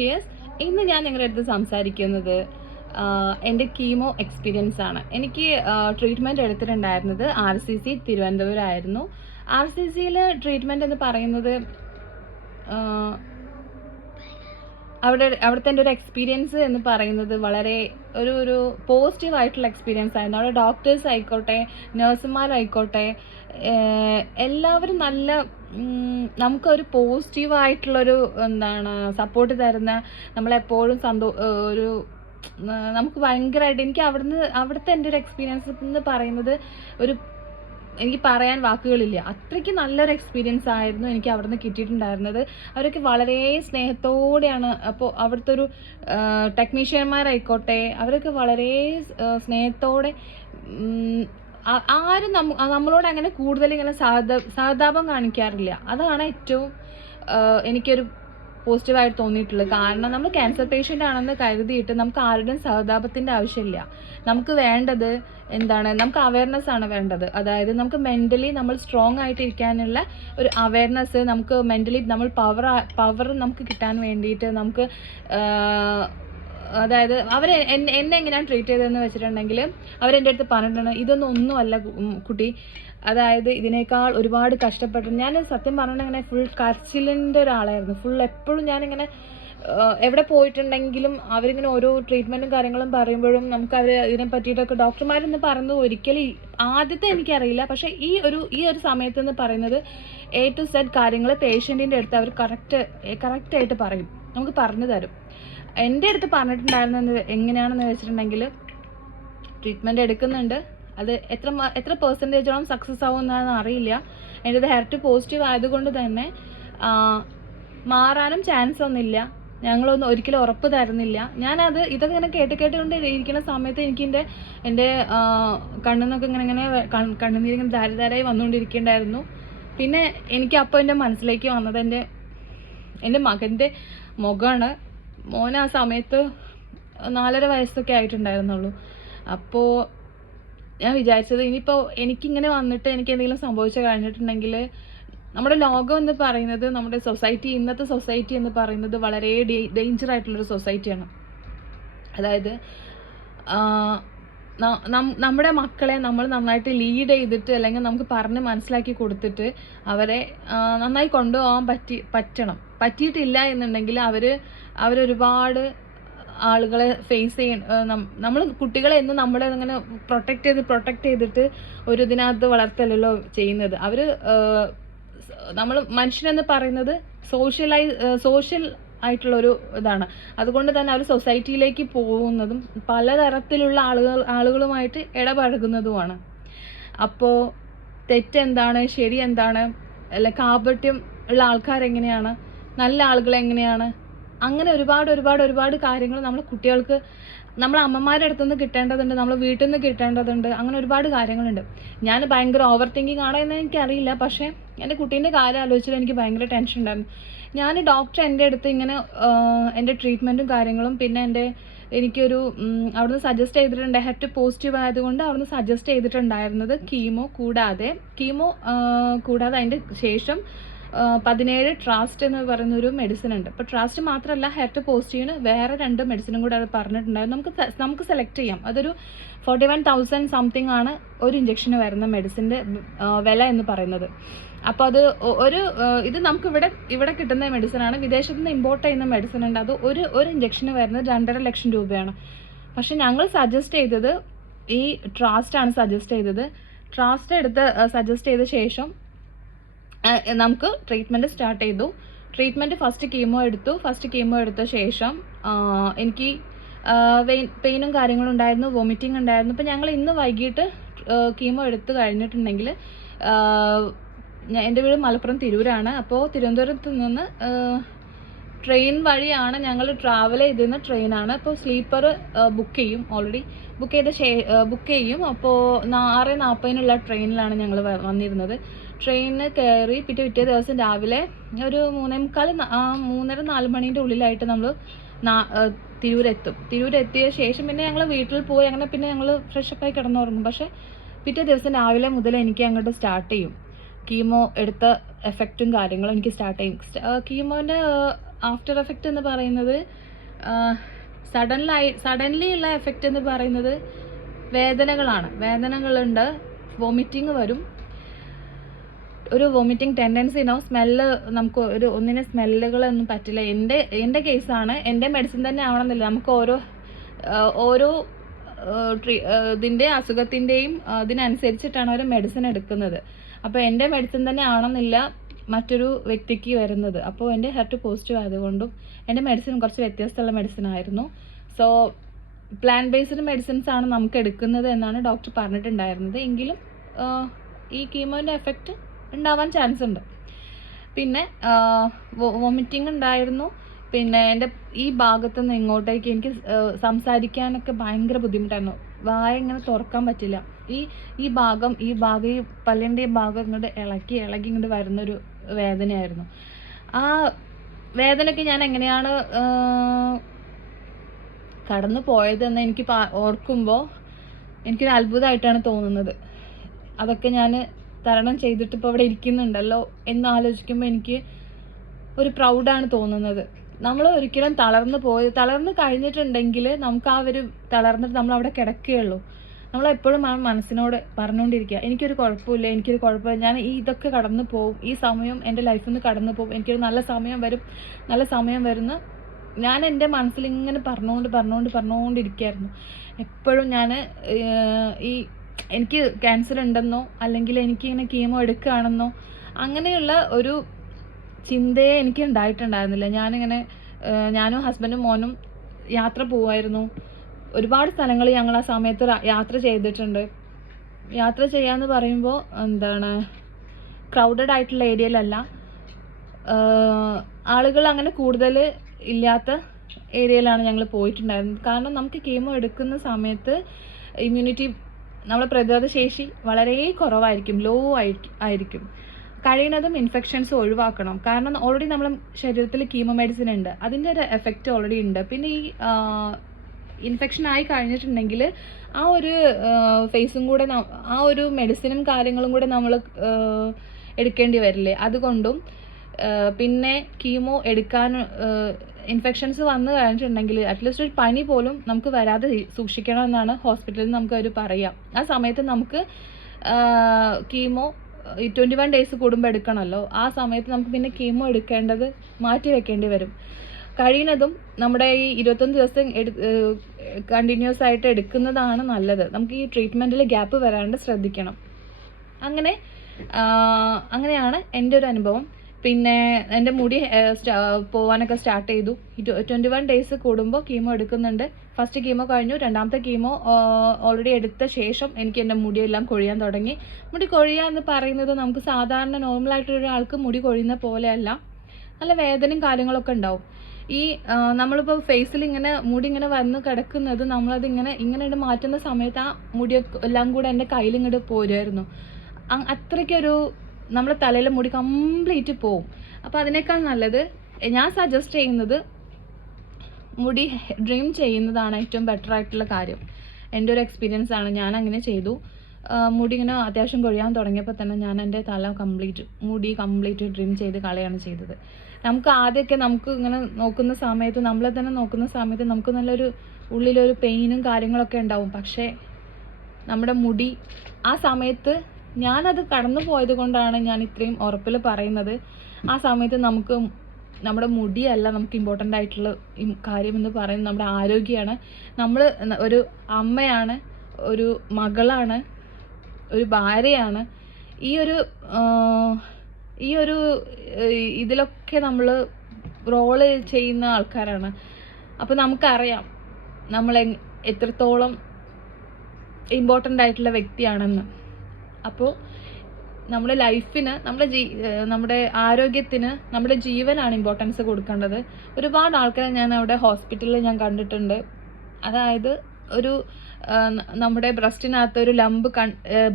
Dears, ഇന്ന് ഞാൻ നിങ്ങളുടെ അടുത്ത് സംസാരിക്കുന്നത് എൻ്റെ കീമോ എക്സ്പീരിയൻസ് ആണ്. എനിക്ക് ട്രീറ്റ്മെൻറ്റ് എടുത്തിട്ടുണ്ടായിരുന്നത് RCC തിരുവനന്തപുരം ആയിരുന്നു. RCCയിൽ ട്രീറ്റ്മെൻറ്റ് എന്ന് പറയുന്നത് അവിടുത്തെ എൻ്റെ ഒരു എക്സ്പീരിയൻസ് എന്ന് പറയുന്നത് വളരെ ഒരു പോസിറ്റീവായിട്ടുള്ള എക്സ്പീരിയൻസ് ആയിരുന്നു. അവിടെ ഡോക്ടേഴ്സ് ആയിക്കോട്ടെ, നഴ്സുമാരായിക്കോട്ടെ, എല്ലാവരും നല്ല നമുക്കൊരു പോസിറ്റീവായിട്ടുള്ളൊരു സപ്പോർട്ട് തരുന്ന, നമ്മളെപ്പോഴും നമുക്ക് ഭയങ്കരമായിട്ട് എനിക്ക് അവിടുത്തെ എൻ്റെ ഒരു എക്സ്പീരിയൻസ് എന്ന് പറയുന്നത് എനിക്ക് പറയാൻ വാക്കുകളില്ല. അത്രയ്ക്ക് നല്ലൊരു എക്സ്പീരിയൻസ് ആയിരുന്നു എനിക്ക് അവിടെ നിന്ന് കിട്ടിയിട്ടുണ്ടായിരുന്നത്. അവരൊക്കെ വളരെ സ്നേഹത്തോടെയാണ്. അപ്പോൾ അവിടുത്തെ ഒരു ടെക്നീഷ്യന്മാരായിക്കോട്ടെ, അവരൊക്കെ വളരെ സ്നേഹത്തോടെ, ആരും നമ്മളോട് അങ്ങനെ കൂടുതൽ ഇങ്ങനെ സഹതാപം കാണിക്കാറില്ല. അതാണ് ഏറ്റവും എനിക്കൊരു പോസിറ്റീവായിട്ട് തോന്നിയിട്ടുള്ളത്. കാരണം നമ്മൾ ക്യാൻസർ പേഷ്യൻ്റ് ആണെന്ന് കരുതിയിട്ട് നമുക്ക് ആരുടെയും സഹതാപത്തിൻ്റെ ആവശ്യമില്ല. നമുക്ക് വേണ്ടത് നമുക്ക് അവയർനെസ് ആണ് വേണ്ടത്. അതായത് നമുക്ക് മെൻ്റലി നമ്മൾ സ്ട്രോങ് ആയിട്ടിരിക്കാനുള്ള ഒരു അവയർനെസ്, നമുക്ക് മെൻ്റലി നമ്മൾ പവർ നമുക്ക് കിട്ടാൻ വേണ്ടിയിട്ട് നമുക്ക് അതായത് എന്നെ എങ്ങനെയാണ് ട്രീറ്റ് ചെയ്തതെന്ന് വെച്ചിട്ടുണ്ടെങ്കിൽ, അവരെൻ്റെ അടുത്ത് പറഞ്ഞിട്ടുണ്ട്, ഒന്നുമല്ല കുട്ടി, അതായത് ഇതിനേക്കാൾ ഒരുപാട് കഷ്ടപ്പെട്ടു. ഞാൻ സത്യം പറഞ്ഞിട്ടുണ്ടെങ്കിൽ ഫുൾ കരച്ചിലിൻ്റെ ഒരാളായിരുന്നു. എപ്പോഴും ഞാനിങ്ങനെ എവിടെ പോയിട്ടുണ്ടെങ്കിലും അവരിങ്ങനെ ഓരോ ട്രീറ്റ്മെൻറ്റും കാര്യങ്ങളും പറയുമ്പോഴും നമുക്ക് ഇതിനെ പറ്റിയിട്ടൊക്കെ ഡോക്ടർമാരെന്ന് പറയുന്നത് ഒരിക്കലും ആദ്യത്തെ എനിക്കറിയില്ല. പക്ഷേ ഈ ഒരു സമയത്തെന്ന് പറയുന്നത് A to Z കാര്യങ്ങൾ പേഷ്യൻറ്റിൻ്റെ അടുത്ത് അവർ കറക്റ്റായിട്ട് പറയും, നമുക്ക് പറഞ്ഞു തരും. എൻ്റെ അടുത്ത് പറഞ്ഞിട്ടുണ്ടായിരുന്നത് എങ്ങനെയാണെന്ന് വെച്ചിട്ടുണ്ടെങ്കിൽ, ട്രീറ്റ്മെൻറ്റ് എടുക്കുന്നുണ്ട്, അത് എത്ര പെർസെൻറ്റേജോളം സക്സസ് ആവുമെന്നാണെന്ന് അറിയില്ല. എൻ്റെ ഇത് HER2 പോസിറ്റീവ് ആയതുകൊണ്ട് തന്നെ മാറാനും ചാൻസ് ഒന്നുമില്ല. ഞങ്ങളൊന്നും ഒരിക്കലും ഉറപ്പ് തരുന്നില്ല. ഇതൊക്കെ ഇങ്ങനെ കേട്ടുകൊണ്ട് ഇരിക്കുന്ന സമയത്ത് എനിക്ക് എൻ്റെ കണ്ണിന്നൊക്കെ ഇങ്ങനെ കണ്ണുനീരിങ്ങനെ ധാരധാരായി വന്നുകൊണ്ടിരിക്കേണ്ടായിരുന്നു. പിന്നെ എനിക്ക് അപ്പോൾ എൻ്റെ മനസ്സിലേക്ക് വന്നത് എൻ്റെ മകൻ്റെ മുഖമാണ്. മോൻ ആ സമയത്ത് 4.5 വയസ്സൊക്കെ ആയിട്ടുണ്ടായിരുന്നുള്ളൂ. അപ്പോൾ ഞാൻ വിചാരിച്ചത്, ഇനിയിപ്പോൾ എനിക്കിങ്ങനെ വന്നിട്ട് എനിക്ക് എന്തെങ്കിലും സംഭവിച്ചു കഴിഞ്ഞിട്ടുണ്ടെങ്കിൽ, നമ്മുടെ ലോകം എന്ന് പറയുന്നത്, നമ്മുടെ ഇന്നത്തെ സൊസൈറ്റി എന്ന് പറയുന്നത് വളരെ ഡേഞ്ചർ ആയിട്ടുള്ളൊരു സൊസൈറ്റിയാണ്. അതായത് നമ്മുടെ മക്കളെ നമ്മൾ നന്നായിട്ട് ലീഡ് ചെയ്തിട്ട്, അല്ലെങ്കിൽ നമുക്ക് പറഞ്ഞ് മനസ്സിലാക്കി കൊടുത്തിട്ട് അവരെ നന്നായി കൊണ്ടുപോകാൻ പറ്റിയിട്ടില്ല എന്നുണ്ടെങ്കിൽ അവരൊരുപാട് ആളുകളെ ഫേസ് നമ്മൾ കുട്ടികളെ എന്ന് നമ്മളെ അങ്ങനെ പ്രൊട്ടക്റ്റ് ചെയ്തിട്ട് ഒരു ഇതിനകത്ത് വളർത്തലല്ലോ ചെയ്യുന്നത്. നമ്മൾ മനുഷ്യനെന്ന് പറയുന്നത് സോഷ്യൽ ആയിട്ടുള്ളൊരു ഇതാണ്. അതുകൊണ്ട് തന്നെ അവർ സൊസൈറ്റിയിലേക്ക് പോകുന്നതും പലതരത്തിലുള്ള ആളുകളുമായിട്ട് ഇടപഴകുന്നതുമാണ്. അപ്പോൾ തെറ്റെന്താണ്, ശരി എന്താണ്, അല്ല കാപട്യം ഉള്ള ആൾക്കാരെങ്ങനെയാണ്, നല്ല ആളുകൾ എങ്ങനെയാണ്, അങ്ങനെ ഒരുപാട് കാര്യങ്ങൾ നമ്മൾ കുട്ടികൾക്ക് നമ്മൾ അമ്മമാരുടെ അടുത്തുനിന്ന് കിട്ടേണ്ടതുണ്ട്, നമ്മൾ വീട്ടിൽ നിന്ന് കിട്ടേണ്ടതുണ്ട്. അങ്ങനെ ഒരുപാട് കാര്യങ്ങളുണ്ട്. ഞാൻ ഭയങ്കര ഓവർ തിങ്കിങ് ആണോ എന്ന് എനിക്കറിയില്ല. പക്ഷേ എൻ്റെ കുട്ടീൻ്റെ കാര്യം ആലോചിച്ചിട്ട് എനിക്ക് ഭയങ്കര ടെൻഷൻ ഉണ്ടായിരുന്നു. ഞാൻ ഡോക്ടർ എൻ്റെ അടുത്ത് ഇങ്ങനെ എൻ്റെ ട്രീറ്റ്മെൻറ്റും കാര്യങ്ങളും, പിന്നെ എനിക്കൊരു അവിടുന്ന് സജസ്റ്റ് ചെയ്തിട്ടുണ്ട്, HER2 പോസിറ്റീവ് ആയതുകൊണ്ട് അവിടുന്ന് സജസ്റ്റ് ചെയ്തിട്ടുണ്ടായിരുന്നത് കീമോ കൂടാതെ അതിൻ്റെ ശേഷം 17 ട്രാസ്റ്റ് എന്ന് പറയുന്നൊരു മെഡിസിൻ ഉണ്ട്. അപ്പോൾ ട്രാസ്റ്റ് മാത്രമല്ല, HER2 പോസിറ്റീവിന് വേറെ 2 മെഡിസിനും കൂടെ അത് പറഞ്ഞിട്ടുണ്ടായിരുന്നു. നമുക്ക് സെലക്ട് ചെയ്യാം. അതൊരു 41,000 സംതിങ് ആണ് ഒരു ഇഞ്ചക്ഷന് വരുന്ന മെഡിസിൻ്റെ വില എന്ന് പറയുന്നത്. അപ്പോൾ അത് ഇത് നമുക്ക് ഇവിടെ കിട്ടുന്ന മെഡിസിനാണ്. വിദേശത്ത് നിന്ന് ഇമ്പോർട്ട് ചെയ്യുന്ന മെഡിസിൻ ഉണ്ട്. അത് ഒരു ഇഞ്ചക്ഷന് വരുന്നത് 2.5 ലക്ഷം രൂപയാണ്. പക്ഷെ ഞങ്ങൾ സജസ്റ്റ് ചെയ്തത് ഈ ട്രാസ്റ്റാണ് സജസ്റ്റ് ചെയ്തത്. സജസ്റ്റ് ചെയ്ത ശേഷം നമുക്ക് ട്രീറ്റ്മെൻറ്റ് സ്റ്റാർട്ട് ചെയ്തു. ഫസ്റ്റ് കീമോ എടുത്ത ശേഷം എനിക്ക് പെയിനും കാര്യങ്ങളും ഉണ്ടായിരുന്നു, വോമിറ്റിംഗ് ഉണ്ടായിരുന്നു. അപ്പോൾ ഞങ്ങൾ ഇന്ന് വൈകിട്ട് കീമോ എടുത്ത് കഴിഞ്ഞിട്ടുണ്ടെങ്കിൽ, എൻ്റെ വീട് മലപ്പുറം തിരൂരാണ്. അപ്പോൾ തിരുവനന്തപുരത്ത് നിന്ന് ട്രെയിൻ വഴിയാണ് ഞങ്ങൾ ട്രാവൽ ചെയ്തിരുന്ന ട്രെയിനാണ്. അപ്പോൾ സ്ലീപ്പർ ബുക്ക് ചെയ്യും. അപ്പോൾ 6:40 ട്രെയിനിലാണ് ഞങ്ങൾ വന്നിരുന്നത്. ട്രെയിനിന് കയറി പിറ്റേ ദിവസം രാവിലെ ഒരു 3:45-4 മണീൻ്റെ ഉള്ളിലായിട്ട് നമ്മൾ തിരൂരെത്തിയ ശേഷം പിന്നെ ഞങ്ങൾ വീട്ടിൽ പോയി. അങ്ങനെ പിന്നെ ഞങ്ങൾ ഫ്രഷപ്പായി കിടന്നുറങ്ങും. പക്ഷേ പിറ്റേ ദിവസം രാവിലെ മുതൽ എനിക്ക് അങ്ങോട്ട് സ്റ്റാർട്ട് ചെയ്യും. കീമോ എടുത്ത എഫക്റ്റും കാര്യങ്ങളും എനിക്ക് സ്റ്റാർട്ട് ചെയ്യും. കീമോൻ്റെ ആഫ്റ്റർ എഫക്റ്റ് എന്ന് പറയുന്നത് സഡൻലി ഉള്ള എഫക്റ്റ് എന്ന് പറയുന്നത് വേദനകളുണ്ട്, വോമിറ്റിങ് വരും, ഒരു വോമിറ്റിംഗ് ടെൻഡൻസി ഉണ്ടാവും, സ്മെല്ല് നമുക്ക് ഒന്നിനെ സ്മെല്ലുകളൊന്നും പറ്റില്ല. എൻ്റെ കേസാണ്, എൻ്റെ മെഡിസിൻ തന്നെ ആവണമെന്നില്ല, നമുക്ക് ഓരോ ഇതിൻ്റെ അസുഖത്തിൻ്റെയും ഇതിനനുസരിച്ചിട്ടാണ് ഒരു മെഡിസിൻ എടുക്കുന്നത്. അപ്പോൾ എൻ്റെ മെഡിസിൻ തന്നെ ആവണമെന്നില്ല മറ്റൊരു വ്യക്തിക്ക് വരുന്നത്. അപ്പോൾ എൻ്റെ ഹെർട്ട് പോസിറ്റീവ് ആയതുകൊണ്ടും എൻ്റെ മെഡിസിൻ കുറച്ച് വ്യത്യസ്തമുള്ള മെഡിസിൻ ആയിരുന്നു. സോ പ്ലാന്റ് ബേസ്ഡ് മെഡിസിൻസ് ആണ് നമുക്ക് എടുക്കുന്നത് എന്നാണ് ഡോക്ടർ പറഞ്ഞിട്ടുണ്ടായിരുന്നത്. എങ്കിലും ഈ കീമോൻ്റെ എഫക്റ്റ് ഉണ്ടാവാൻ ചാൻസ് ഉണ്ട്. പിന്നെ വോമിറ്റിംഗ് ഉണ്ടായിരുന്നു. പിന്നെ എൻ്റെ ഈ ഭാഗത്തു നിന്ന് ഇങ്ങോട്ടേക്ക് എനിക്ക് സംസാരിക്കാനൊക്കെ ഭയങ്കര ബുദ്ധിമുട്ടായിരുന്നു. വായ ഇങ്ങനെ തുറക്കാൻ പറ്റില്ല. ഈ ഭാഗം ഈ പല്ലിൻ്റെ ഈ ഭാഗം ഇങ്ങോട്ട് ഇളക്കി ഇങ്ങോട്ട് വരുന്നൊരു വേദനയായിരുന്നു. ആ വേദനയ്ക്ക് ഞാൻ എങ്ങനെയാണ് കടന്നു പോയതെന്ന് എനിക്ക് ഓർക്കുമ്പോൾ എനിക്കൊരു അത്ഭുതമായിട്ടാണ് തോന്നുന്നത്. അതൊക്കെ ഞാൻ തരണം ചെയ്തിട്ട് ഇപ്പോൾ ഇവിടെ ഇരിക്കുന്നുണ്ടല്ലോ എന്ന് ആലോചിക്കുമ്പോൾ എനിക്ക് ഒരു പ്രൗഡാണ് തോന്നുന്നത്. നമ്മൾ ഒരിക്കലും തളർന്ന് കഴിഞ്ഞിട്ടുണ്ടെങ്കിൽ നമുക്ക് തളർന്നിട്ട് നമ്മൾ അവിടെ കിടക്കുകയുള്ളൂ. നമ്മളെപ്പോഴും മനസ്സിനോട് പറഞ്ഞുകൊണ്ടിരിക്കുക, എനിക്കൊരു കുഴപ്പമില്ല, ഞാൻ ഇതൊക്കെ കടന്നു പോകും, ഈ സമയം എൻ്റെ ലൈഫിൽ നിന്ന് കടന്നു പോകും, എനിക്കൊരു നല്ല സമയം വരുന്ന ഞാൻ എൻ്റെ മനസ്സിൽ ഇങ്ങനെ പറഞ്ഞുകൊണ്ടിരിക്കുകയായിരുന്നു. എപ്പോഴും ഞാൻ എനിക്ക് ക്യാൻസർ ഉണ്ടെന്നോ അല്ലെങ്കിൽ എനിക്കിങ്ങനെ കീമോ എടുക്കുകയാണെന്നോ അങ്ങനെയുള്ള ഒരു ചിന്തയെ എനിക്ക് ഉണ്ടായിട്ടുണ്ടായിരുന്നില്ല. ഞാനും ഹസ്ബൻഡും മോനും യാത്ര പോവായിരുന്നു. ഒരുപാട് സ്ഥലങ്ങൾ ഞങ്ങൾ ആ സമയത്ത് യാത്ര ചെയ്തിട്ടുണ്ട്. യാത്ര ചെയ്യാന്ന് പറയുമ്പോൾ ക്രൗഡഡ് ആയിട്ടുള്ള ഏരിയയിലല്ല, ആളുകൾ അങ്ങനെ കൂടുതൽ ഇല്ലാത്ത ഏരിയയിലാണ് ഞങ്ങൾ പോയിട്ടുണ്ടായിരുന്നത്. കാരണം നമുക്ക് കീമോ എടുക്കുന്ന സമയത്ത് നമ്മുടെ പ്രതിരോധ ശേഷി വളരെ കുറവായിരിക്കും, ലോ ആയിരിക്കും. കഴിയുന്നതും ഇൻഫെക്ഷൻസ് ഒഴിവാക്കണം. കാരണം ഓൾറെഡി നമ്മുടെ ശരീരത്തിൽ കീമോ മെഡിസിൻ ഉണ്ട്, അതിൻ്റെ ഒരു എഫക്റ്റ് ഓൾറെഡി ഉണ്ട്. പിന്നെ ഈ ഇൻഫെക്ഷൻ ആയി കഴിഞ്ഞിട്ടുണ്ടെങ്കിൽ ആ ഒരു ഫേസും കൂടെ ആ ഒരു മെഡിസിനും കാര്യങ്ങളും കൂടെ നമ്മൾ എടുക്കേണ്ടി വരില്ലേ. അതുകൊണ്ടും പിന്നെ കീമോ എടുക്കാൻ ഇൻഫെക്ഷൻസ് വന്നു കഴിഞ്ഞിട്ടുണ്ടെങ്കിൽ അറ്റ്ലീസ്റ്റ് ഒരു പനി പോലും നമുക്ക് വരാതെ സൂക്ഷിക്കണം എന്നാണ് ഹോസ്പിറ്റലിൽ നമുക്ക് അവർ പറയാം. ആ സമയത്ത് നമുക്ക് കീമോ 21 ഡേയ്സ് കൂടുമ്പോൾ എടുക്കണമല്ലോ. ആ സമയത്ത് നമുക്ക് പിന്നെ കീമോ എടുക്കേണ്ടത് മാറ്റി വെക്കേണ്ടി വരും. കഴിയുന്നതും നമ്മുടെ ഈ 21 ദിവസം കണ്ടിന്യൂസ് ആയിട്ട് എടുക്കുന്നതാണ് നല്ലത്. നമുക്ക് ഈ ട്രീറ്റ്മെൻറ്റിൽ ഗ്യാപ്പ് വരാണ്ട് ശ്രദ്ധിക്കണം. അങ്ങനെയാണ് എൻ്റെ ഒരു അനുഭവം. പിന്നെ എൻ്റെ മുടി പോവാനൊക്കെ സ്റ്റാർട്ട് ചെയ്തു. 21 ഡേയ്സ് കൂടുമ്പോൾ കീമോ എടുക്കുന്നുണ്ട്. ഫസ്റ്റ് കീമോ കഴിഞ്ഞു, രണ്ടാമത്തെ കീമോ ഓൾറെഡി എടുത്ത ശേഷം എനിക്ക് എൻ്റെ മുടിയെല്ലാം കൊഴിയാൻ തുടങ്ങി. മുടി കൊഴിയുക എന്ന് പറയുന്നത് നമുക്ക് സാധാരണ നോർമലായിട്ടൊരാൾക്ക് മുടി കൊഴിയുന്ന പോലെയല്ല, നല്ല വേദനയും കാര്യങ്ങളൊക്കെ ഉണ്ടാവും. നമ്മളിപ്പോൾ ഫേസിൽ മുടി ഇങ്ങനെ വന്ന് കിടക്കുന്നത് നമ്മളത് ഇങ്ങനെ മാറ്റുന്ന സമയത്ത് ആ മുടിയൊക്കെ എല്ലാം കൂടെ എൻ്റെ കയ്യിൽ ഇങ്ങോട്ട് പോരുമായിരുന്നു. അത്രയ്ക്കൊരു നമ്മുടെ തലയിലെ മുടി കംപ്ലീറ്റ് പോവും. അപ്പോൾ അതിനേക്കാൾ നല്ലത് ഞാൻ സജസ്റ്റ് ചെയ്യുന്നത് മുടി ഡ്രീം ചെയ്യുന്നതാണ് ഏറ്റവും ബെറ്റർ ആയിട്ടുള്ള കാര്യം. എൻ്റെ ഒരു എക്സ്പീരിയൻസ് ആണ്, ഞാൻ അങ്ങനെ ചെയ്തു. മുടി ഇങ്ങനെ അത്യാവശ്യം കൊഴിയാൻ തുടങ്ങിയപ്പോൾ തന്നെ ഞാൻ എൻ്റെ മുടി കംപ്ലീറ്റ് ഡ്രീം ചെയ്ത് കളയാണ് ചെയ്തത്. നമുക്ക് ആദ്യമൊക്കെ ഇങ്ങനെ നമ്മളെ തന്നെ നോക്കുന്ന സമയത്ത് നമുക്ക് നല്ലൊരു ഉള്ളിലൊരു പെയിനും കാര്യങ്ങളൊക്കെ ഉണ്ടാവും. പക്ഷേ നമ്മുടെ മുടി ആ സമയത്ത് ഞാനത് കടന്നു പോയത് കൊണ്ടാണ് ഞാൻ ഇത്രയും ഉറപ്പിൽ പറയുന്നത്. ആ സമയത്ത് നമ്മുടെ മുടിയല്ല നമുക്ക് ഇമ്പോർട്ടൻ്റ് ആയിട്ടുള്ള കാര്യം എന്ന് പറയുന്നത് നമ്മുടെ ആരോഗ്യമാണ്. നമ്മൾ ഒരു അമ്മയാണ്, ഒരു മകളാണ്, ഒരു ഭാര്യയാണ്. ഈ ഒരു ഇതിലൊക്കെ നമ്മൾ റോള് ചെയ്യുന്ന ആൾക്കാരാണ്. അപ്പോൾ നമുക്കറിയാം നമ്മൾ എത്രത്തോളം ഇമ്പോർട്ടൻ്റ് ആയിട്ടുള്ള വ്യക്തിയാണെന്ന്. അപ്പോൾ നമ്മുടെ ലൈഫിന്, നമ്മുടെ ആരോഗ്യത്തിന് നമ്മുടെ ജീവനാണ് ഇമ്പോർട്ടൻസ് കൊടുക്കേണ്ടത്. ഒരുപാട് ആൾക്കാരെ ഞാൻ അവിടെ ഹോസ്പിറ്റലിൽ ഞാൻ കണ്ടിട്ടുണ്ട്. അതായത് നമ്മുടെ ബ്രസ്റ്റിനകത്ത് ഒരു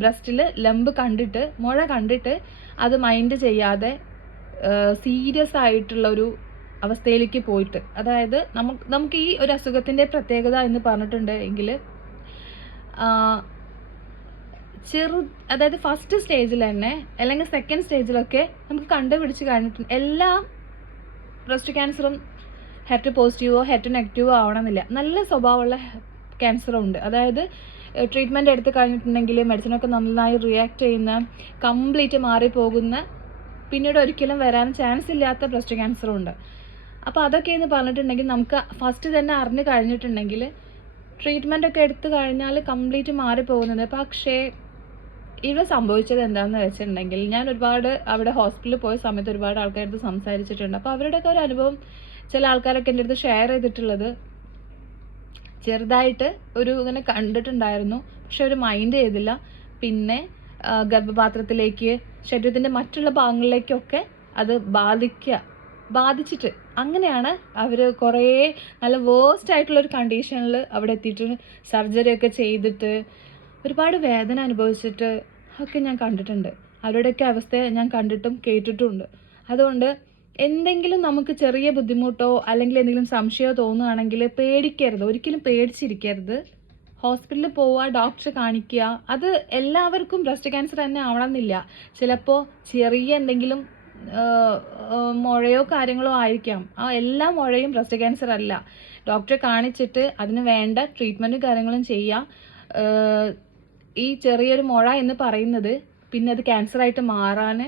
ബ്രസ്റ്റിൽ ലംബ് കണ്ടിട്ട്, മുഴ കണ്ടിട്ട് അത് മൈൻഡ് ചെയ്യാതെ സീരിയസ് ആയിട്ടുള്ളൊരു അവസ്ഥയിലേക്ക് പോയിട്ട്, അതായത് നമുക്ക് ഈ ഒരു അസുഖത്തിൻ്റെ പ്രത്യേകത എന്ന് പറഞ്ഞിട്ടുണ്ട് എങ്കിൽ അതായത് ഫസ്റ്റ് സ്റ്റേജിൽ തന്നെ അല്ലെങ്കിൽ സെക്കൻഡ് സ്റ്റേജിലൊക്കെ നമുക്ക് കണ്ടുപിടിച്ച് കഴിഞ്ഞിട്ടുണ്ട്. എല്ലാം ബ്രസ്റ്റ് ക്യാൻസറും HER2 പോസിറ്റീവോ HER2 നെഗറ്റീവോ ആവണമെന്നില്ല. നല്ല സ്വഭാവമുള്ള ക്യാൻസറും ഉണ്ട്. അതായത് ട്രീറ്റ്മെൻറ്റ് എടുത്ത് കഴിഞ്ഞിട്ടുണ്ടെങ്കിൽ മെഡിസിനൊക്കെ നന്നായി റിയാക്ട് ചെയ്യുന്ന, കംപ്ലീറ്റ് മാറിപ്പോകുന്ന, പിന്നീട് ഒരിക്കലും വരാൻ ചാൻസ് ഇല്ലാത്ത ബ്രസ്റ്റ് ക്യാൻസറും ഉണ്ട്. അപ്പോൾ അതൊക്കെ എന്ന് പറഞ്ഞിട്ടുണ്ടെങ്കിൽ നമുക്ക് ഫസ്റ്റ് തന്നെ അറിഞ്ഞു കഴിഞ്ഞിട്ടുണ്ടെങ്കിൽ ട്രീറ്റ്മെൻ്റ് ഒക്കെ എടുത്തു കഴിഞ്ഞാൽ കംപ്ലീറ്റ് മാറിപ്പോകുന്നത്. പക്ഷേ ഇവിടെ സംഭവിച്ചത് എന്താണെന്ന് വെച്ചിട്ടുണ്ടെങ്കിൽ, ഞാൻ ഒരുപാട് അവിടെ ഹോസ്പിറ്റലിൽ പോയ സമയത്ത് ഒരുപാട് ആൾക്കാരുടെ അടുത്ത് സംസാരിച്ചിട്ടുണ്ട്. അപ്പോൾ അവരുടെയൊക്കെ ഒരു അനുഭവം ചില ആൾക്കാരൊക്കെ എൻ്റെ അടുത്ത് ഷെയർ ചെയ്തിട്ടുള്ളത്, ചെറുതായിട്ട് ഇങ്ങനെ കണ്ടിട്ടുണ്ടായിരുന്നു, പക്ഷെ ഒരു മൈൻഡ് ചെയ്തില്ല. പിന്നെ ഗർഭപാത്രത്തിലേക്ക്, ശരീരത്തിൻ്റെ മറ്റുള്ള ഭാഗങ്ങളിലേക്കൊക്കെ അത് ബാധിച്ചിട്ട് അങ്ങനെയാണ് അവർ കുറേ നല്ല വേഴ്സ്റ്റ് ആയിട്ടുള്ളൊരു കണ്ടീഷനിൽ അവിടെ എത്തിയിട്ട് സർജറിയൊക്കെ ചെയ്തിട്ട് ഒരുപാട് വേദന അനുഭവിച്ചിട്ട് ഒക്കെ ഞാൻ കണ്ടിട്ടുണ്ട്. അവരുടെയൊക്കെ അവസ്ഥ ഞാൻ കണ്ടിട്ടും കേട്ടിട്ടുമുണ്ട്. അതുകൊണ്ട് എന്തെങ്കിലും നമുക്ക് ചെറിയ ബുദ്ധിമുട്ടോ അല്ലെങ്കിൽ എന്തെങ്കിലും സംശയമോ തോന്നുകയാണെങ്കിൽ പേടിക്കരുത്, ഒരിക്കലും പേടിച്ചിരിക്കരുത്. ഹോസ്പിറ്റലിൽ പോവുക, ഡോക്ടറെ കാണിക്കുക. അത് എല്ലാവർക്കും ബ്രസ്റ്റ് ക്യാൻസർ തന്നെ ആവണമെന്നില്ല. ചിലപ്പോൾ ചെറിയ എന്തെങ്കിലും മുഴയോ കാര്യങ്ങളോ ആയിരിക്കാം. ആ എല്ലാ മുഴയും ബ്രസ്റ്റ് ക്യാൻസർ അല്ല. ഡോക്ടറെ കാണിച്ചിട്ട് അതിന് വേണ്ട ട്രീറ്റ്മെൻറ്റും കാര്യങ്ങളും ചെയ്യുക. ഈ ചെറിയൊരു മുഴ എന്ന് പറയുന്നത് പിന്നെ അത് ക്യാൻസറായിട്ട് മാറാൻ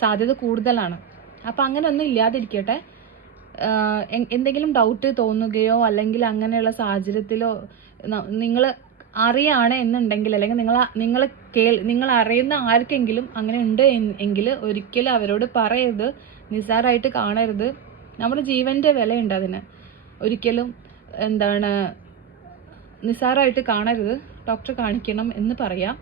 സാധ്യത കൂടുതലാണ്. അപ്പോൾ അങ്ങനെ ഒന്നും ഇല്ലാതിരിക്കട്ടെ. എന്തെങ്കിലും ഡൗട്ട് തോന്നുകയോ അല്ലെങ്കിൽ അങ്ങനെയുള്ള സാഹചര്യത്തിലോ നിങ്ങൾ അറിയാണ് എന്നുണ്ടെങ്കിൽ, അല്ലെങ്കിൽ നിങ്ങൾ അറിയുന്ന ആർക്കെങ്കിലും അങ്ങനെ ഉണ്ട് എങ്കിൽ ഒരിക്കലും അവരോട് പറയരുത്, നിസ്സാരമായിട്ട് കാണരുത്. നമ്മുടെ ജീവൻ്റെ വിലയുണ്ട് അതിന്. ഒരിക്കലും നിസ്സാരമായിട്ട് കാണരുത്. ഡോക്ടറെ കാണിക്കണം എന്ന് പറയാം.